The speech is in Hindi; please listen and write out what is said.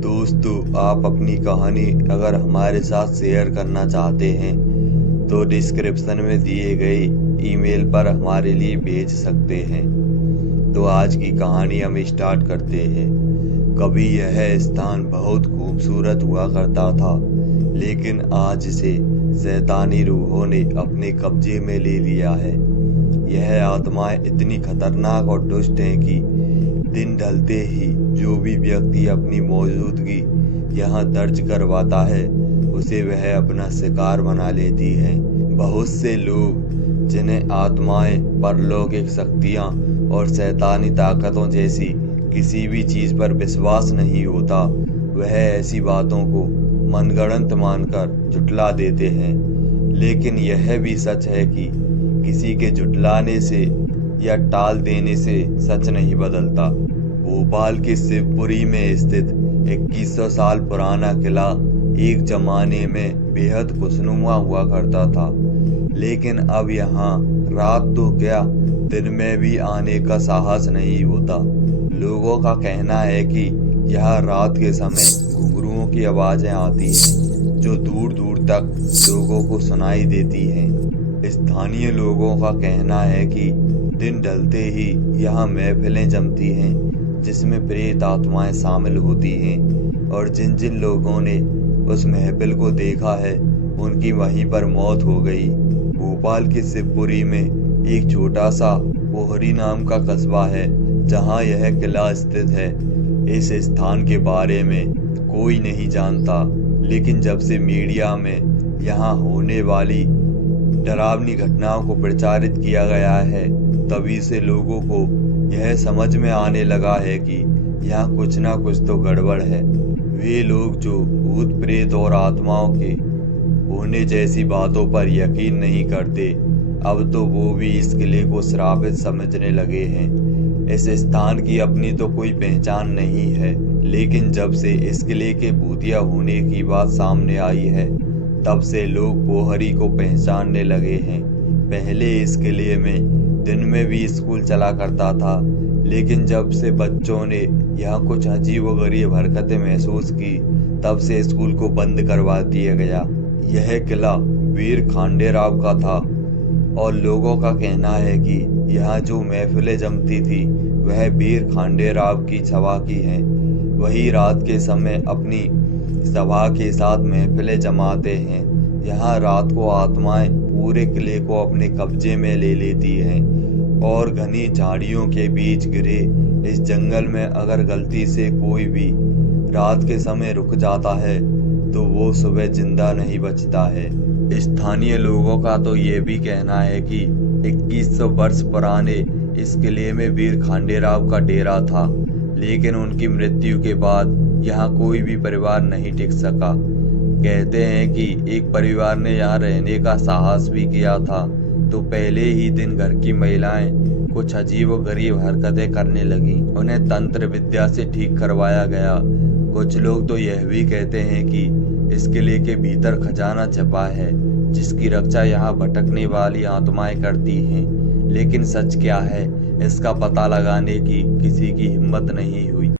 दोस्तों, आप अपनी कहानी अगर हमारे साथ शेयर करना चाहते हैं तो डिस्क्रिप्शन में दिए गए ईमेल पर हमारे लिए भेज सकते हैं। तो आज की कहानी हम स्टार्ट करते हैं। कभी यह स्थान बहुत खूबसूरत हुआ करता था, लेकिन आज इसे शैतानी रूहों ने अपने कब्जे में ले लिया है। यह आत्माएं इतनी खतरनाक और दुष्ट हैं कि दिन ढलते ही जो भी व्यक्ति अपनी मौजूदगी यहाँ दर्ज करवाता है उसे वह अपना शिकार बना लेती है। बहुत से लोग जिन्हें आत्माएं, परलौकिक शक्तियाँ और शैतानी ताकतों जैसी किसी भी चीज़ पर विश्वास नहीं होता, वह ऐसी बातों को मनगढ़ंत मानकर झुठला देते हैं। लेकिन यह भी सच है कि किसी के झुठलाने से या टाल देने से सच नहीं बदलता। भोपाल के शिवपुरी में स्थित 2100 साल पुराना किला एक जमाने में बेहद खुशनुमा हुआ करता था, लेकिन अब यहाँ रात तो क्या दिन में भी आने का साहस नहीं होता। लोगों का कहना है कि यहाँ रात के समय घुंघरुओं की आवाजें आती हैं जो दूर दूर तक लोगों को सुनाई देती हैं। स्थानीय लोगों का कहना है कि दिन ढलते ही यहाँ महफिलें जमती हैं जिसमें प्रेत आत्माएं शामिल होती हैं, और जिन जिन लोगों ने उस महफिल को देखा है उनकी वहीं पर मौत हो गई। भोपाल के शिवपुरी में एक छोटा सा पोहरी नाम का कस्बा है जहाँ यह किला स्थित है। इस स्थान के बारे में कोई नहीं जानता, लेकिन जब से मीडिया में यहाँ होने वाली डरावनी घटनाओं को प्रचारित किया गया है, तभी से लोगों को यह समझ में आने लगा है कि यहाँ कुछ ना कुछ तो गड़बड़ है। वे लोग जो भूत प्रेत और आत्माओं के होने जैसी बातों पर यकीन नहीं करते, अब तो वो भी इस किले को श्रापित समझने लगे हैं। इस स्थान की अपनी तो कोई पहचान नहीं है, लेकिन जब से इस किले के भूतिया होने की बात सामने आई है, तब से लोग पोहरी को पहचानने लगे हैं। पहले इस किले में दिन में भी स्कूल चला करता था, लेकिन जब से बच्चों ने यहाँ कुछ अजीबोगरीब हरकतें महसूस की, तब से स्कूल को बंद करवा दिया गया। यह किला वीर खांडेराव का था और लोगों का कहना है कि यहाँ जो महफिलें जमती थी वह वीर खांडेराव की सभा की हैं। वही रात के समय अपनी सभा के साथ महफिलें जमाते हैं। यहाँ रात को आत्माएं पूरे किले को अपने कब्जे में ले लेती हैं, और घनी झाड़ियों के बीच गिरे इस जंगल में अगर गलती से कोई भी रात के समय रुक जाता है तो वो सुबह जिंदा नहीं बचता है। स्थानीय लोगों का तो ये भी कहना है कि 2100 वर्ष पुराने इस किले में वीर खांडेराव का डेरा था, लेकिन उनकी मृत्यु के बाद यहाँ कोई भी परिवार नहीं टिक सका। कहते हैं कि एक परिवार ने यहाँ रहने का साहस भी किया था तो पहले ही दिन घर की महिलाएं कुछ अजीबोगरीब हरकतें करने लगीं। उन्हें तंत्र विद्या से ठीक करवाया गया। कुछ लोग तो यह भी कहते हैं कि इस किले के भीतर खजाना छिपा है जिसकी रक्षा यहाँ भटकने वाली आत्माएं करती हैं, लेकिन सच क्या है इसका पता लगाने की किसी की हिम्मत नहीं हुई।